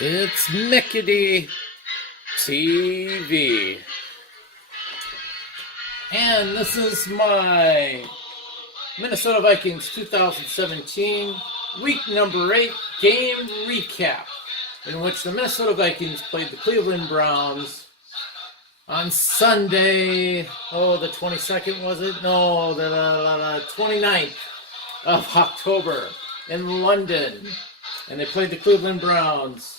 It's Mickey TV. And this is my Minnesota Vikings 2017 week number 8 game recap, in which the Minnesota Vikings played the Cleveland Browns on Sunday. Oh, the 22nd, was it? No, the 29th of October in London. And they played the Cleveland Browns.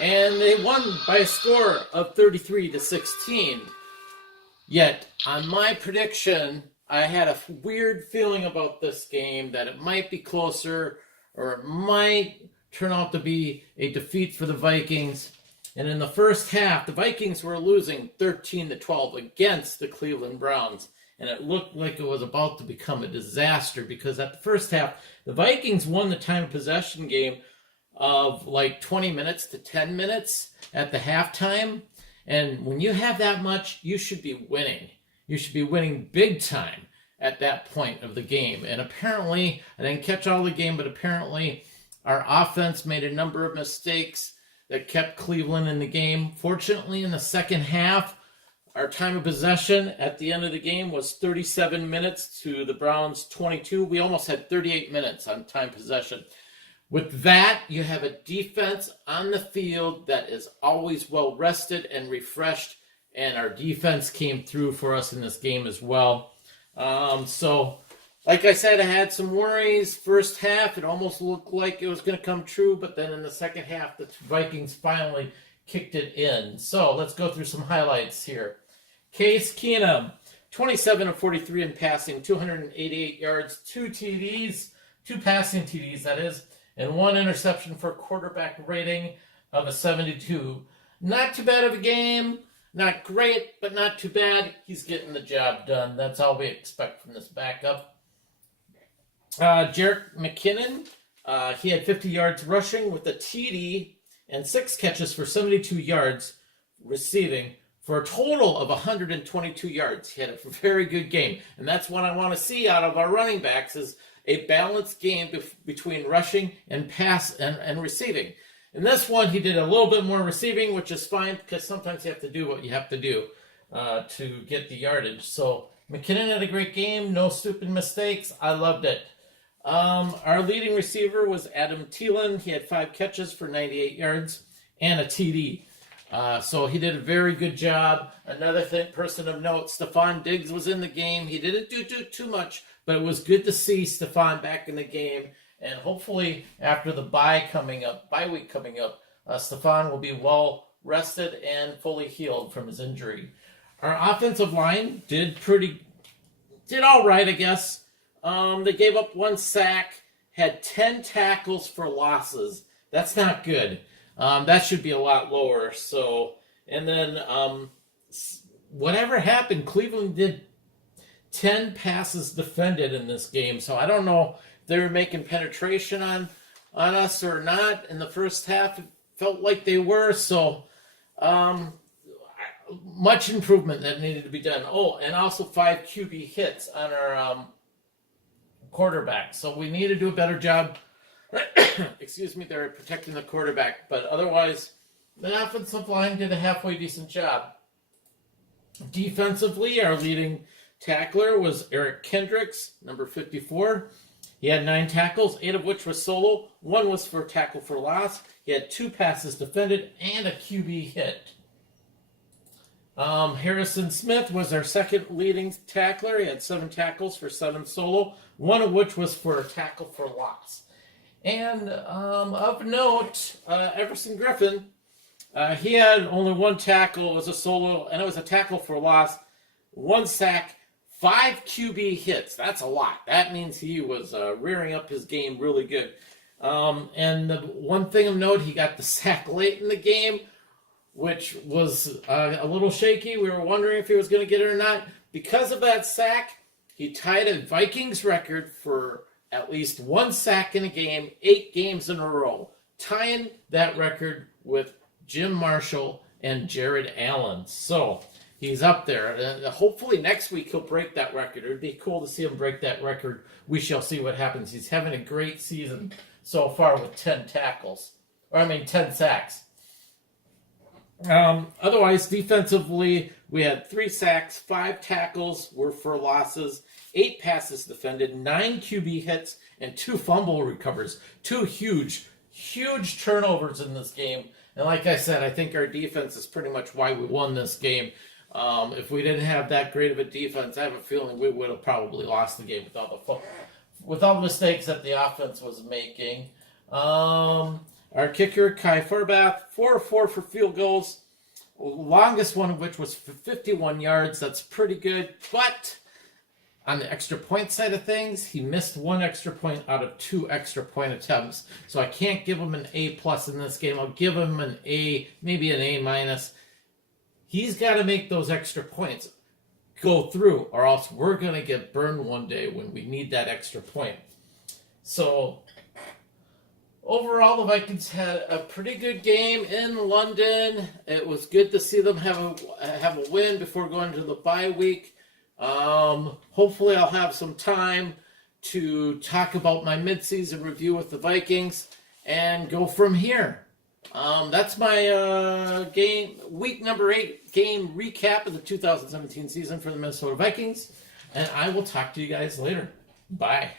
And they won by a score of 33-16. Yet, on my prediction, I had a weird feeling about this game that it might be closer or it might turn out to be a defeat for the Vikings. And in the first half, the Vikings were losing 13-12 against the Cleveland Browns. And it looked like it was about to become a disaster because at the first half, the Vikings won the time of possession game of like 20 minutes to 10 minutes at the halftime. And when you have that much, you should be winning. You should be winning big time at that point of the game. And apparently, I didn't catch all the game, but apparently our offense made a number of mistakes that kept Cleveland in the game. Fortunately, in the second half, our time of possession at the end of the game was 37 minutes to the Browns' 22. We almost had 38 minutes on time possession. With that, you have a defense on the field that is always well rested and refreshed, and our defense came through for us in this game as well. So, like I said, I had some worries. First half, it almost looked like it was going to come true, but then in the second half, the Vikings finally kicked it in. So, let's go through some highlights here. Case Keenum, 27 of 43 in passing, 288 yards, 2 TDs, 2 passing TDs, that is, and 1 interception for a quarterback rating of a 72. Not too bad of a game. Not great, but not too bad. He's getting the job done. That's all we expect from this backup. Jerick McKinnon, he had 50 yards rushing with a TD and 6 catches for 72 yards receiving for a total of 122 yards. He had a very good game. And that's what I want to see out of our running backs is a balanced game between rushing and pass and receiving. In this one, he did a little bit more receiving, which is fine because sometimes you have to do what you have to do to get the yardage. So McKinnon had a great game, no stupid mistakes. I loved it. Our leading receiver was Adam Thielen. He had 5 catches for 98 yards and a TD. So he did a very good job. Another person of note, Stephon Diggs was in the game. He didn't do too much, but it was good to see Stephon back in the game. And hopefully after the bye week coming up, Stephon will be well rested and fully healed from his injury. Our offensive line did all right, I guess. They gave up 1 sack, had 10 tackles for losses. That's not good. That should be a lot lower. So, and then whatever happened, Cleveland did 10 passes defended in this game. So I don't know if they were making penetration on us or not. In the first half, it felt like they were. So much improvement that needed to be done. Oh, and also 5 QB hits on our quarterback. So we need to do a better job. Excuse me, they're protecting the quarterback. But otherwise, the offensive line did a halfway decent job. Defensively, our leading tackler was Eric Kendricks, number 54. He had 9 tackles, 8 of which was solo. 1 was for tackle for loss. He had 2 passes defended and a QB hit. Harrison Smith was our second leading tackler. He had 7 tackles for 7 solo, 1 of which was for a tackle for loss. And of note, Everson Griffin, he had only 1 tackle. It was a solo, and it was a tackle for loss, 1 sack, 5 QB hits. That's a lot. That means he was rearing up his game really good. And the one thing of note, he got the sack late in the game, which was a little shaky. We were wondering if he was going to get it or not. Because of that sack, he tied a Vikings record for at least 1 sack in a game, 8 games in a row, tying that record with Jim Marshall and Jared Allen. So he's up there. Hopefully next week he'll break that record. It would be cool to see him break that record. We shall see what happens. He's having a great season so far with 10 tackles. 10 sacks. Otherwise, defensively, we had 3 sacks, 5 tackles were for losses, 8 passes defended, 9 QB hits, and 2 fumble recovers. 2 huge turnovers in this game. And like I said, I think our defense is pretty much why we won this game. If we didn't have that great of a defense, I have a feeling we would have probably lost the game with all the mistakes that the offense was making. Our kicker, Kai Forbath, 4-4 for field goals. Longest one of which was 51 yards. That's pretty good. But on the extra point side of things, he missed 1 extra point out of 2 extra point attempts. So I can't give him an A+ in this game. I'll give him an A, maybe an A-. He's got to make those extra points go through, or else we're going to get burned one day when we need that extra point. So overall, the Vikings had a pretty good game in London. It was good to see them have a win before going to the bye week. Hopefully, I'll have some time to talk about my midseason review with the Vikings and go from here. That's my week number 8 game recap of the 2017 season for the Minnesota Vikings, and I will talk to you guys later. Bye.